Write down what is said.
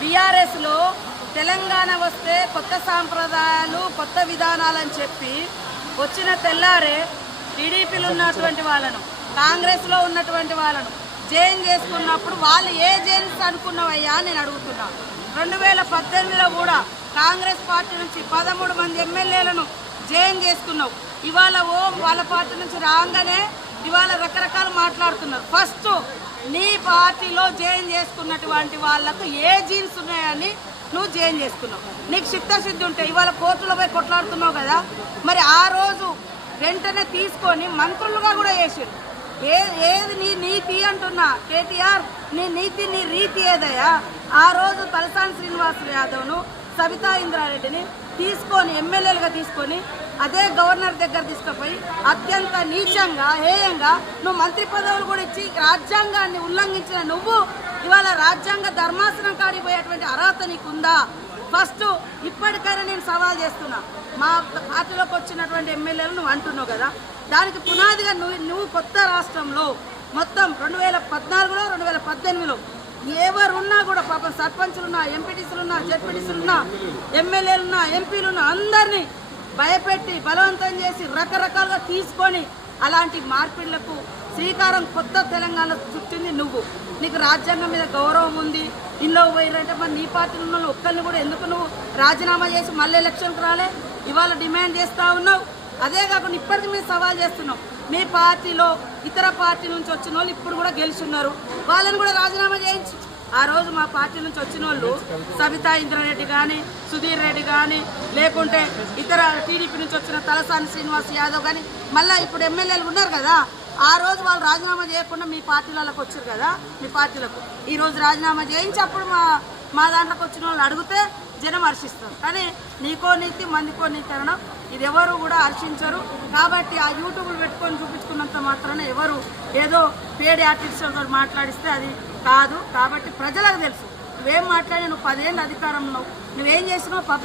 బీఆర్ఎస్లో తెలంగాణ వస్తే కొత్త సాంప్రదాయాలు కొత్త విధానాలని చెప్పి వచ్చిన తెల్లారే టీడీపీలో ఉన్నటువంటి వాళ్ళను కాంగ్రెస్లో ఉన్నటువంటి వాళ్ళను జైన్ చేసుకున్నప్పుడు వాళ్ళు ఏ జైన్స్ అనుకున్నావయ్యా నేను అడుగుతున్నా. 2018లో కూడా కాంగ్రెస్ పార్టీ నుంచి 13 మంది ఎమ్మెల్యేలను జైన్ చేసుకున్నావు. ఇవాళ వాళ్ళ పార్టీ నుంచి రాగానే ఇవాళ రకరకాలు మాట్లాడుతున్నారు. ఫస్ట్ నీ పార్టీలో జాయిన్ చేసుకున్నటువంటి వాళ్ళకు ఏ జీన్స్ ఉన్నాయని నువ్వు జాయిన్ చేసుకున్నావు. నీకు చిత్తశుద్ధి ఉంటే ఇవాళ కోర్టులో పోయి కొట్లాడుతున్నావు కదా, మరి ఆ రోజు వెంటనే తీసుకొని మంత్రులుగా కూడా చేసారు. ఏది నీ నీతి అంటున్నా కేటీఆర్, నీ నీతి నీ రీతి ఏదయ్యా? ఆ రోజు తలసాని శ్రీనివాస్ యాదవ్ను సబితా ఇంద్రారెడ్డిని తీసుకొని ఎమ్మెల్యేలుగా తీసుకొని అదే గవర్నర్ దగ్గర తీసుకుపోయి అత్యంత నీచంగా హేయంగా నువ్వు మంత్రి పదవులు కూడా ఇచ్చి రాజ్యాంగాన్ని ఉల్లంఘించిన నువ్వు ఇవాళ రాజ్యాంగ ధర్మాసనం కాడిపోయేటువంటి అర్హత నీకుందా? ఫస్ట్ ఇప్పటికైనా నేను సవాల్ చేస్తున్నా. మా పార్టీలోకి వచ్చినటువంటి ఎమ్మెల్యేలు నువ్వు అంటున్నావు కదా, దానికి పునాదిగా నువ్వు కొత్త రాష్ట్రంలో మొత్తం 2014లో 2018లో ఎవరున్నా కూడా పాపం సర్పంచులున్నా, ఎంపీటీసీలున్నా, జెడ్పీటీసీలున్నా, ఎమ్మెల్యేలున్నా, ఎంపీలున్నా అందరినీ భయపెట్టి బలవంతం చేసి రకరకాలుగా తీసుకొని అలాంటి మార్పిళ్లకు శ్రీకారం కొత్త తెలంగాణ చుట్టింది నువ్వు. నీకు రాజ్యాంగం మీద గౌరవం ఉంది. ఇంట్లో పోయినంటే మరి నీ పార్టీలో ఉన్న ఒక్కరిని కూడా ఎందుకు నువ్వు రాజీనామా చేసి మళ్ళీ ఎలక్షన్కి రాలే? ఇవాళ డిమాండ్ చేస్తూ ఉన్నావు. అదే కాకుండా ఇప్పటికీ మేము సవాల్ చేస్తున్నాం. మీ పార్టీలో ఇతర పార్టీ నుంచి వచ్చిన వాళ్ళు ఇప్పుడు కూడా గెలుచున్నారు, వాళ్ళని కూడా రాజీనామా చేయించు. ఆ రోజు మా పార్టీ నుంచి వచ్చిన వాళ్ళు సబితా ఇంద్రారెడ్డి కానీ, సుధీర్ రెడ్డి కానీ, లేకుంటే ఇతర టీడీపీ నుంచి వచ్చిన తలసాని శ్రీనివాస్ యాదవ్ కానీ, మళ్ళీ ఇప్పుడు ఎమ్మెల్యేలు ఉన్నారు కదా, ఆ రోజు వాళ్ళు రాజీనామా చేయకుండా మీ పార్టీలకు వచ్చారు కదా, మీ పార్టీలకు ఈరోజు రాజీనామా చేయించి అప్పుడు మా దాంట్లోకి వచ్చిన వాళ్ళు అడిగితే జనం హర్షిస్తారు. కానీ నీకో నీతి మందికో నీతి అనడం ఇది ఎవరు కూడా హర్షించరు. కాబట్టి ఆ యూట్యూబ్లు పెట్టుకొని చూపించుకున్నంత మాత్రాన ఎవరు ఏదో పేడి ఆర్టిస్టులతో మాట్లాడిస్తే అది కాదు. కాబట్టి ప్రజలకు తెలుసు నువ్వేం మాట్లాడి నువ్వు 10 ఏళ్ళ అధికారంలో నువ్వేం చేసినావు.